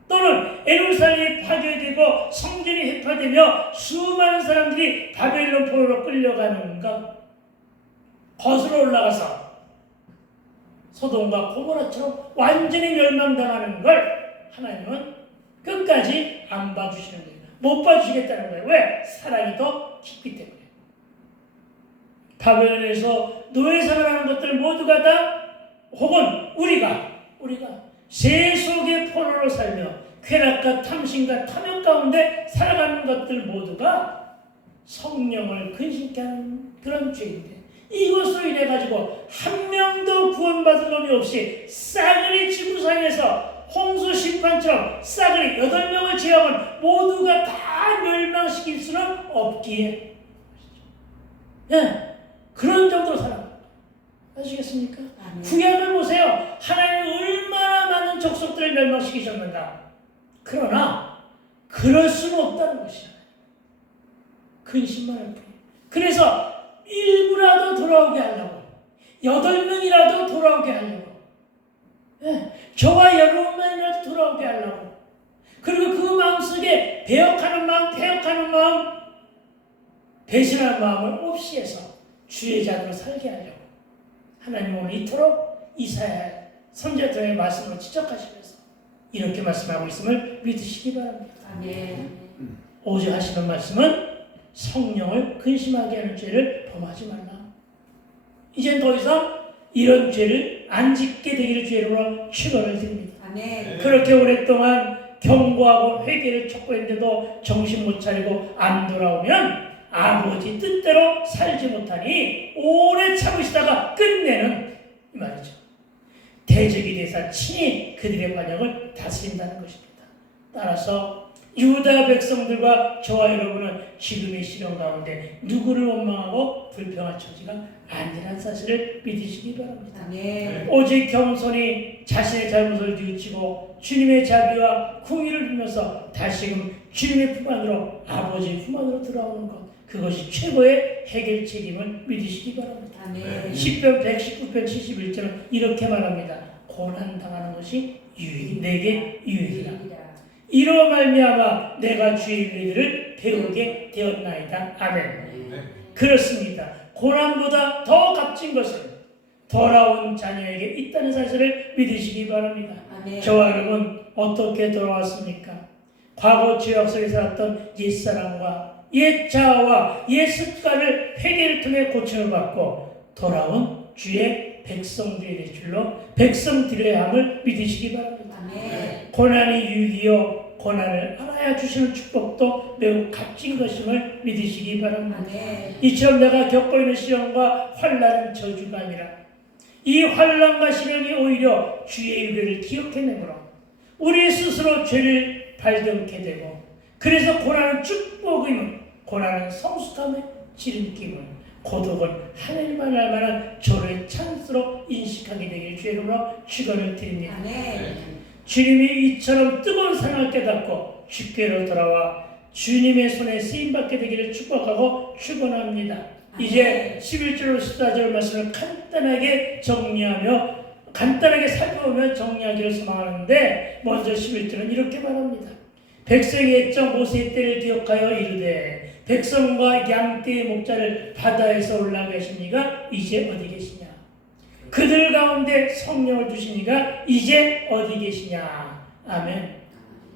또는 예루살렘이 파괴되고 성전이 회파되며 수많은 사람들이 바벨론 포로로 끌려가는 것 거슬러 올라가서 소돔과 고모라처럼 완전히 멸망당하는 걸 하나님은 끝까지 안 봐주시는 거예요. 못 봐주시겠다는 거예요. 왜? 사랑이 더 깊기 때문에. 바벨론에서 노예생활하는 것들 모두가 다 혹은 우리가 세속의 포로로 살며 쾌락과 탐심과 탐욕 가운데 살아가는 것들 모두가 성령을 근심케 하는 그런 죄인데 이것으로 인해 가지고 한 명도 구원받을 놈이 없이 싸그리 지구상에서 홍수 심판처럼 싸그리 8명을 제외하고는 모두가 다 멸망시킬 수는 없기에 그런 정도로 살아갑니다. 아시겠습니까? 구약을 보세요. 하나님이 얼마나 많은 족속들을 멸망시키셨는가. 그러나 그럴 수는 없다는 것이야. 근심만 할 뿐이에요. 그래서 일부라도 돌아오게 하려고 8명이라도 돌아오게 하려고 저와 여러분만이라도 돌아오게 하려고 그리고 그 마음속에 배역하는 마음 배신하는 마음을 없이 해서 주의 자녀로 살게 하려고 하나님은 오늘 이토록 이사야 선지자의 말씀으로 지적하시면서 이렇게 말씀하고 있음을 믿으시기 바랍니다. 아멘. 오직 하시는 말씀은 성령을 근심하게 하는 죄를 범하지 말라. 이젠 더 이상 이런 죄를 안 짓게 되기를 주로 축원을 드립니다. 아멘. 그렇게 오랫동안 경고하고 회개를 촉구했는데도 정신 못 차리고 안 돌아오면 아버지 뜻대로 살지 못하니 오래 참으시다가 끝내는 이 말이죠. 대적이 되사 친히 그들의 반역을 다스린다는 것입니다. 따라서 유다 백성들과 저와 여러분은 지금의 시련 가운데 누구를 원망하고 불평할 처지가 아니라는 사실을 믿으시기 바랍니다. 아멘. 오직 겸손히 자신의 잘못을 뉘우치고 주님의 자비와 궁의를 빌면서 다시금 주님의 품 안으로 아버지의 품 안으로 들어오는 것, 그것이 최고의 해결 책임을 믿으시기 바랍니다. 아멘. 시편 119편 71절은 이렇게 말합니다. 고난당하는 것이 내게 유익이라. 이로 말미암아 내가 주의 일들을 배우게 되었나이다. 아멘. 그렇습니다. 고난보다 더 값진 것은 돌아온 자녀에게 있다는 사실을 믿으시기 바랍니다. 아멘. 저와 여러분 어떻게 돌아왔습니까? 과거 죄악 속에 살았던 옛사람과 옛자아와 옛습관을 회개를 통해 고침을 받고 돌아온 주의 백성들이 될 줄로 백성들의 함을 믿으시기 바랍니다. 아멘. 고난이 유익이요 고난을 알아야 주시는 축복도 매우 값진 것임을 믿으시기 바랍니다. 아멘. 이처럼 내가 겪고 있는 시련과 환난은 저주가 아니라 이 환난과 시련이 오히려 주의 유래를 기억해내므로 우리 스스로 죄를 발견케 되고, 그래서 고난은 축복임을, 고난은 성숙함의 지름길임을, 고독은 하늘만 알 만한 조로의 찬스로 인식하게 되길 주의 이름으로 축원을 드립니다. 아멘. 주님이 이처럼 뜨거운 사랑을 깨닫고 주께로 돌아와 주님의 손에 쓰임받게 되기를 축복하고 축원합니다. 이제 11절 14절 말씀을 간단하게 정리하며 간단하게 살펴보며 정리하기를 소망하는데, 먼저 11절은 이렇게 말합니다. 백성이 옛적 모세의 때를 기억하여 이르되 백성과 양떼의 목자를 바다에서 올라가 계시니가 이제 어디 계시냐. 그들 가운데 성령을 주시니가 이제 어디 계시냐. 아멘.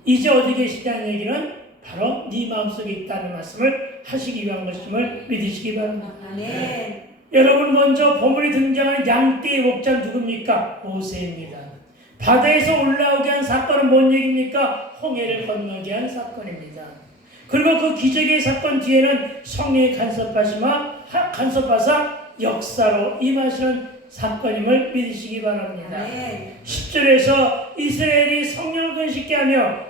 이제 어디 계시냐는 얘기는 바로 네 마음속에 있다는 말씀을 하시기 위한 것임을 믿으시기 바랍니다. 아멘. 여러분, 먼저 본문에 등장하는 양떼의 목자 누굽니까? 모세입니다. 바다에서 올라오게 한 사건은 뭔 얘기입니까? 홍해를 건너게 한 사건입니다. 그리고 그 기적의 사건 뒤에는 성령이 간섭하사 역사로 임하시는 사건임을 믿으시기 바랍니다. 아멘. 10절에서 이스라엘이 성령을 근심케 하며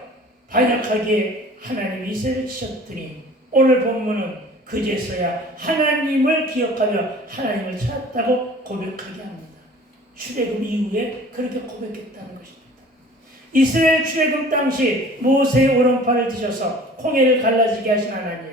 반역하기에 하나님이 이스라엘을 치셨더니, 오늘 본문은 그제서야 하나님을 기억하며 하나님을 찾았다고 고백하게 합니다. 출애굽 이후에 그렇게 고백했다는 것입니다. 이스라엘 출애굽 당시 모세의 오른팔을 드셔서 홍해를 갈라지게 하신 하나님,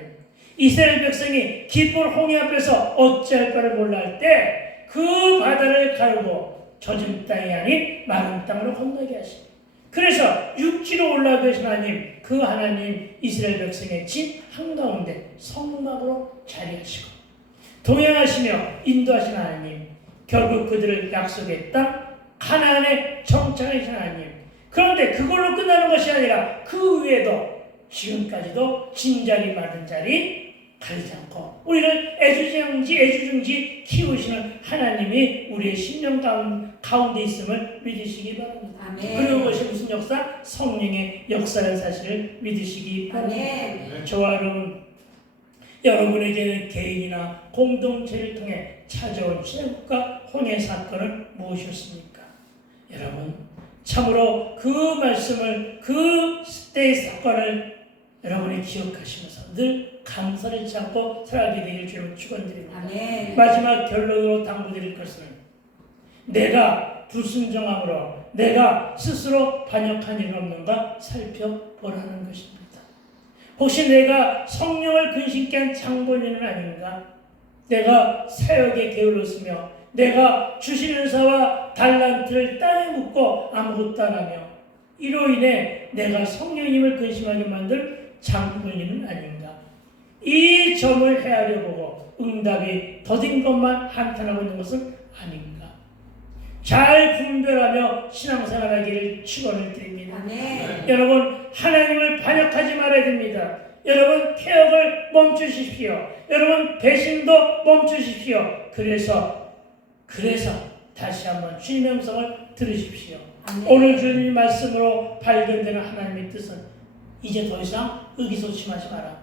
이스라엘 백성이 깊은 홍해 앞에서 어찌할 바를 몰라 할 때 그 바다를 가르고 젖은 땅이 아닌 마른 땅으로 건너게 하십니다. 그래서 육지로 올라가 계신 하나님, 그 하나님 이스라엘 백성의 진 한가운데 성막으로 자리하시고 동행하시며 인도하신 하나님, 결국 그들을 약속의 땅 가나안에 정착하신 하나님. 그런데 그걸로 끝나는 것이 아니라 그 위에도 지금까지도 진자리 마른 자리 가리지 않고 우리를 애주중지 키우시는 하나님이 우리의 심령 가운데 있음을 믿으시기 바랍니다. 아멘. 그리고 그것이 무슨 역사? 성령의 역사라는 사실을 믿으시기 바랍니다. 아멘. 저와 여러분에게는 개인이나 공동체를 통해 찾아온 출애굽과 홍해 사건은 무엇이었습니까? 여러분, 참으로 그 말씀을, 그 때의 사건을 여러분이 기억하시면서 늘 감사를 찾고 살아가게 되길 주님을 축원드립니다. 아멘. 마지막 결론으로 당부드릴 것은, 내가 불순종함으로 내가 스스로 반역한 일은 없는가 살펴보라는 것입니다. 혹시 내가 성령을 근심케 한 장본인은 아닌가? 내가 사역에 게을렀으며 내가 주신 은사와 달란트를 땅에 묻고 아무것도 안 하며 이로 인해 내가 성령님을 근심하게 만들 장본인은 아닌가? 이 점을 헤아려 보고 응답이 더딘 것만 한탄하고 있는 것은 아닌가? 잘 분별하며 신앙생활하기를 축원을 드립니다. 아멘. 여러분, 하나님을 반역하지 말아야 됩니다. 여러분, 태역을 멈추십시오. 여러분, 배신도 멈추십시오. 그래서 다시 한번 주님의 음성을 들으십시오. 아멘. 오늘 주님 말씀으로 발견되는 하나님의 뜻은 이제 더 이상 의기소침하지 마라.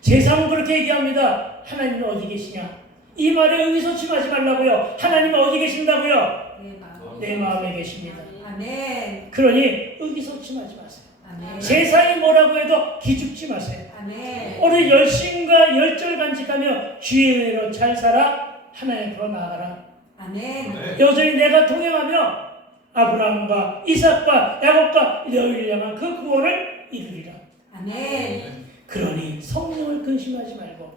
세상은 그렇게 얘기합니다. 하나님은 어디 계시냐? 이 말에 의기소침하지 말라고요. 하나님은 어디 계신다고요? 내 마음에 계십니다. 아멘. 그러니 의기소침하지 마세요. 아멘. 세상이 뭐라고 해도 기죽지 마세요. 아멘. 오늘 열심과 열절 간직하며 주의 은혜로 잘 살아 하나님 앞으로 나아가라. 아멘. 여전히 내가 동행하며 아브라함과 이삭과 야곱과 너희를 향한 그 구원을 이루리라. 아멘. 그러니 성령을 근심하지 말고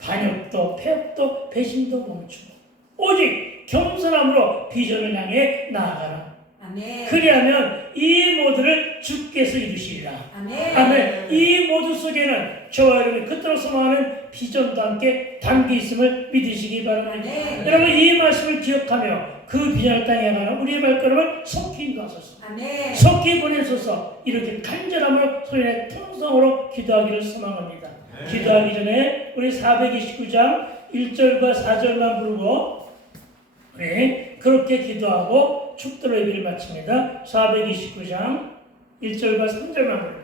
반역도 폐역도 배신도 멈추고 오직 겸손함으로 비전을 향해 나아가라. 아멘. 그리하면 이 모두를 주께서 이루시리라. 아멘. 아멘. 이 모두 속에는 저와 여러분이 그토록 소망하는 비전도 함께 담겨 있음을 믿으시기 바랍니다. 아멘. 여러분 이 말씀을 기억하며 그 비전을 땅에 가는 우리의 발걸음을 속히 인도하소서. 아멘. 속히 보내소서. 이렇게 간절함으로 소리내 통성으로 기도하기를 소망합니다. 기도하기 전에 우리 429장 1절과 4절만 부르고 우리 그렇게 기도하고 축도로 예배를 마칩니다. 429장 1절과 3절만 부릅니다.